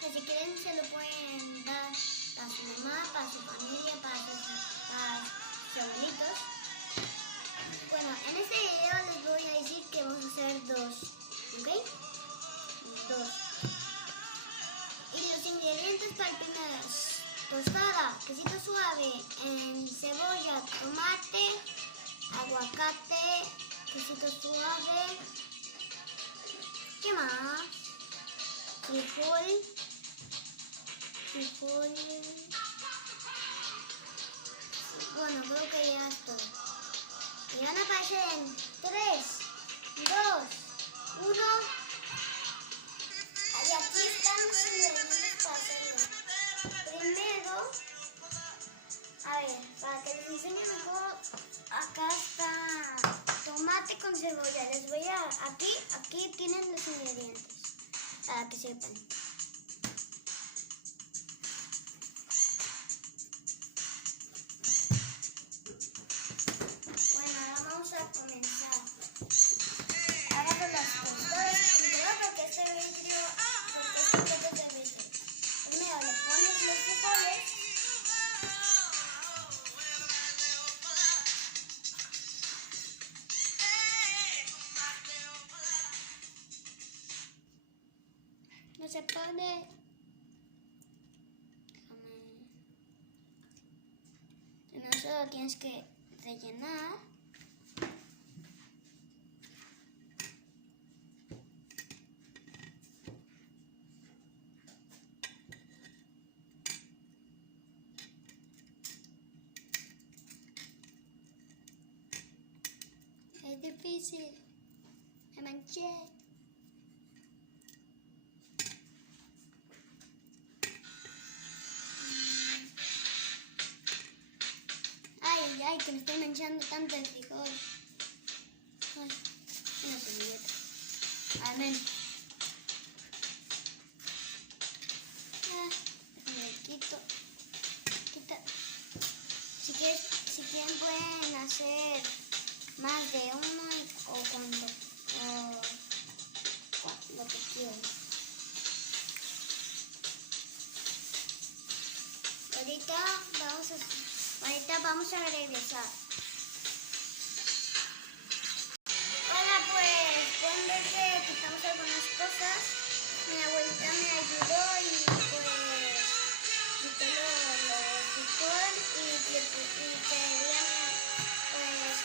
que si quieren se lo pueden dar para su mamá, para su familia, para sus abuelitos. Bueno, en este video les voy a decir que vamos a hacer dos, ¿ok? Dos. Y los ingredientes para el primero es tostada, quesito suave, cebolla, tomate, aguacate, quesito suave. ¿Qué más? Frijol. Bueno, creo que ya es todo. Y van a aparecer en 3, 2, 1. Y aquí están los ingredientes para hacerlo. Primero, a ver, para que les enseñe mejor, acá está tomate con cebolla. Les voy a, aquí tienen los ingredientes, para que sepan. Bueno, ahora vamos a comenzar. Ahora con las tostadas, cuidado porque este vidrio, porque este es de vidrio. Primero le pones los frijoles. No se pone. No solo tienes que rellenar. Es difícil. Me manché. Ay, que me estoy manchando tanto el frijol. Ay, una servilleta. Amén. Déjame quito. Quita. Si quieren pueden hacer más de uno o lo que quieran. Ahorita vamos a regresar. Hola, pues vez que quitamos algunas cosas, mi abuelita me ayudó y pues quité los frijol y querían pues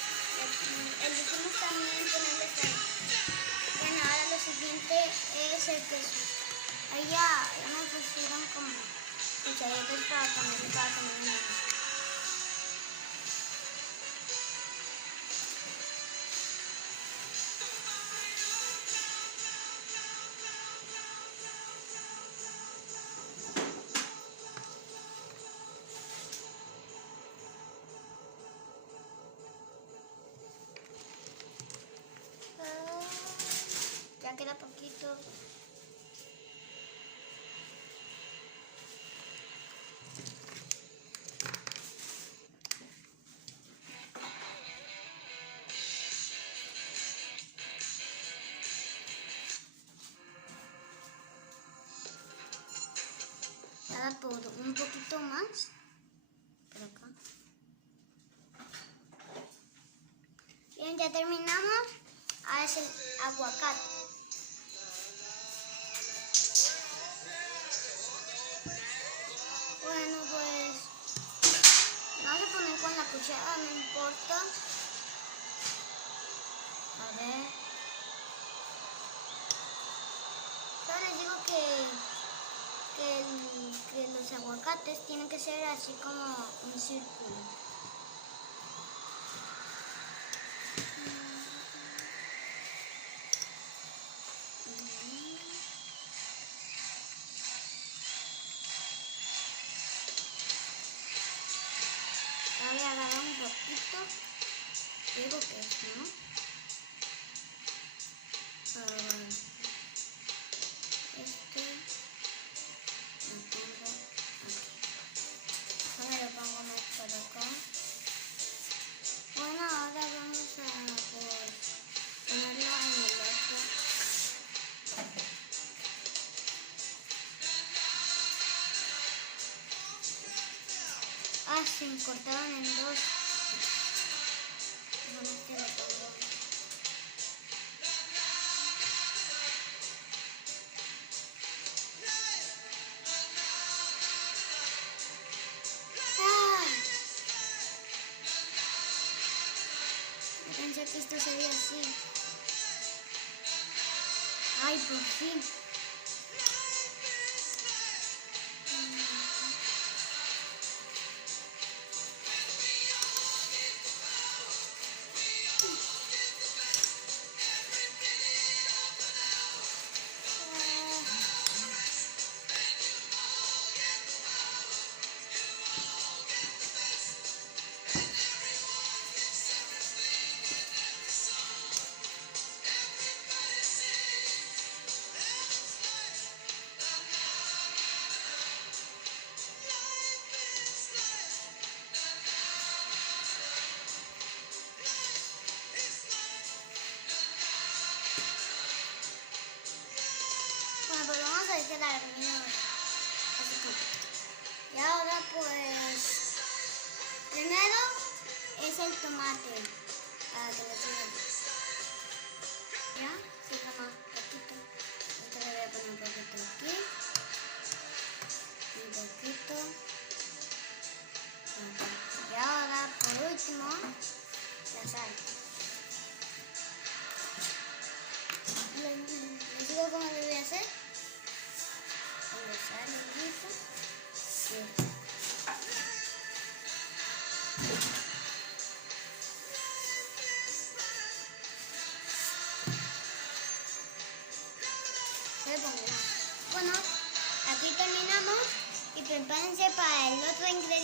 elegimos también ponerle sal. Bueno, ahora lo siguiente es el queso. Ahí ya nos pusieron como cucharitas para comer una. Ya queda poquito. Ahora todo, un poquito más. Por acá. Bien, ya terminamos. Ahora es el aguacate. Bueno, pues vamos a poner con la cuchara, no importa. A ver. Solo les digo que los aguacates tienen que ser así como un círculo. Voy a agarrar un poquito. Digo que es, ¿no? Lo pongo aquí. Ahora lo pongo más por acá. Bueno, ahora vamos a ponerlo en el otro. se cortaron en dos. Solamente lo pongo. ¡Ah! Yo pensé que esto sería así. ¡Ay, por fin! Bueno, pues vamos a dejar la así como. Y ahora pues, primero es el tomate, para que lo sigan. Ya, queda más poquito. Esto le voy a poner un poquito aquí. Un poquito. Y ahora, por último, la sal. ¿Les digo cómo lo voy a hacer? Voy a usar el grifo. Sí. Bueno, aquí terminamos y prepárense para el otro ingrediente.